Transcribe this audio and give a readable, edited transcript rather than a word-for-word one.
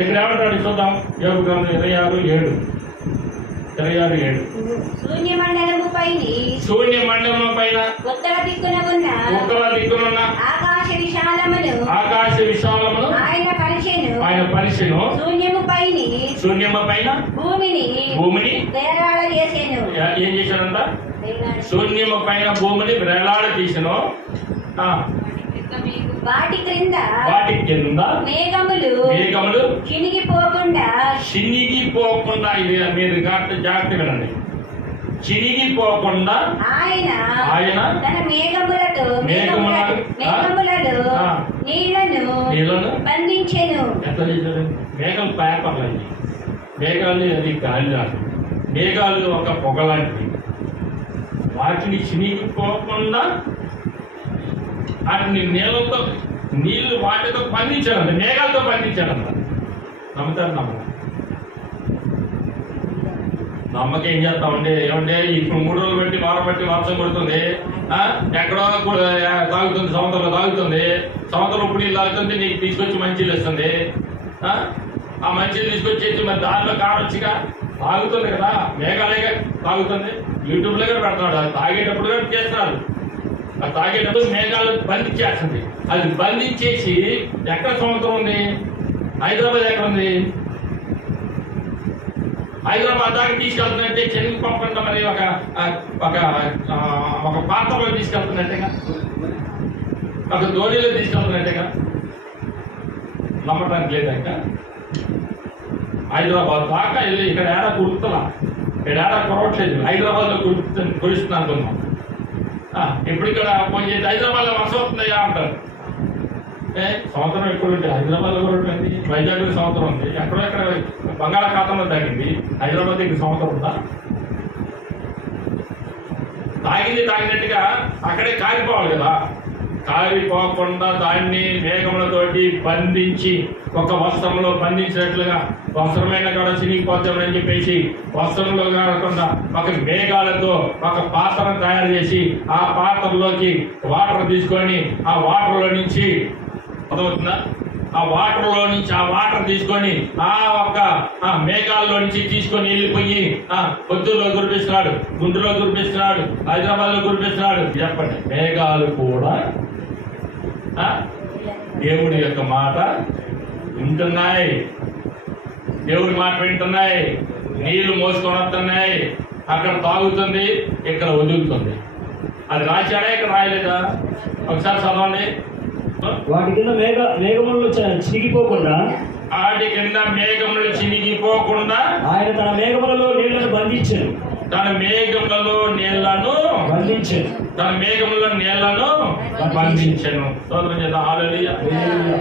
ఇక్కడ ఏమంటాడు చూద్దాం. యోబు గ్రంథం 26:7. శూన్యమండలము పైన ఉత్తర దిక్కున ఆకాశ విశాలమును ఆయన పరిచెను. శూన్యము పైన భూమిని వేలాడదీసెను. ఏం చేశాడంట? శూన్యము పైన భూమిని వేలాడ తీసెను. వాటి క్రింద మేఘములు చినిగిపోకుండా ఇది మీరు జాగ్రత్త వినండి. చినిగిపోకుండా ఆయన తన మేఘములలో నీళ్లను బంధించెను. ఎంత చేశాడు? మేఘం పేపర్లు అయ్యి మేఘాలు అది గాలి లాంటి మేఘాలు ఒక పొగ లాంటివి. వాటిని చినిగిపోకుండా వాటిని నీళ్లు వాటితో బంధించాడంట, మేఘాలతో బంధించాడంట. నమ్ముతారు నమ్మకం ఏం చేస్తామండి? ఏమంటే ఇప్పుడు 3 రోజులు బట్టి వారం బట్టి వర్షం పడుతుంది, ఎక్కడో తాగుతుంది, సంవత్సరంలో తాగుతుంది, సంవత్సరం ఇప్పుడు నీళ్ళు తాగుతుంది, నీకు తీసుకొచ్చి మంచిలు ఇస్తుంది. ఆ మంచిలు తీసుకొచ్చేసి మరి దాంట్లో కారొచ్చిగా తాగుతుంది కదా, మేఘాలేగా తాగుతుంది. యూట్యూబ్లో కూడా పెడుతున్నాడు, అది తాగేటప్పుడు కూడా చేస్తున్నాడు. అది తాగేటప్పుడు మేఘాలు బంధించేస్తుంది. అది బంధించేసి ఎక్కడ సముద్రం ఉంది? హైదరాబాద్ ఎక్కడ ఉంది? హైదరాబాద్ దాకా తీసుకెళ్తున్నట్టే చెరుకు పంపకుండా మరి ఒక పాత్రలో తీసుకెళ్తున్నట్టేగా, ఒక ధోనిలో తీసుకెళ్తున్నట్టేగా. నమ్మటానికి లేదంట. హైదరాబాద్ దాకా వెళ్ళి ఇక్కడ ఏడా కుడుతున్నా, ఇక్కడ ఏడా కురవట్లేదు, హైదరాబాద్లో కురుస్తున్నా అనుకున్నాం. ఇప్పుడు ఇక్కడ ఫోన్ చేసి హైదరాబాద్లో వర్షం అవుతుందయ్యా అంటారు. సంవత్సరం ఎక్కడ ఉంటుంది? హైదరాబాద్లో కూడా ఉంటుంది, వైజాగ్లో సంవత్సరం ఉంది, ఎక్కడో ఎక్కడ బంగాళాఖాతంలో తగ్గింది. హైదరాబాద్ ఇక్కడ సంవత్సరం ఉందా? తాగినట్టుగా అక్కడే కారిపోవాలి కదా. కారిపోకుండా దాన్ని మేఘములతోటి బంధించి ఒక వస్త్రంలో బంధించినట్లుగా, వస్త్రమైన కూడా చినిగిపోతామని చెప్పేసి వస్త్రంలో కాకుండా ఒక మేఘాలతో ఒక పాత్రను తయారు చేసి ఆ పాత్రలోకి వాటర్ తీసుకొని ఆ వాటర్లో నుంచి అదవుతుందా, ఆ వాటర్ తీసుకొని ఆ మేఘాల్లో నుంచి తీసుకొని వెళ్ళిపోయి పొద్దుల్లో కురిపిస్తున్నాడు, గుంటూరులో కురిపిస్తున్నాడు, హైదరాబాద్ లో కురిపిస్తున్నాడు. చెప్పండి, మేఘాలు కూడా దేవుడి యొక్క మాట వింటున్నాయి, దేవుడి మాట వింటున్నాయి, నీళ్లు మోసుకొని వస్తున్నాయి. అక్కడ తాగుతుంది, ఇక్కడ వదులుతుంది. అది రాశాడా, ఇక్కడ రాయలేదా? ఒకసారి చదవండి. వాటి కింద మేఘములు చినిగిపోకుండా ఆయన తన మేఘములలో నీళ్లను బంధించాను. తన మేఘములలో నీళ్లను బంధించను. స్తోత్రం చేద్దాం. హల్లెలూయా.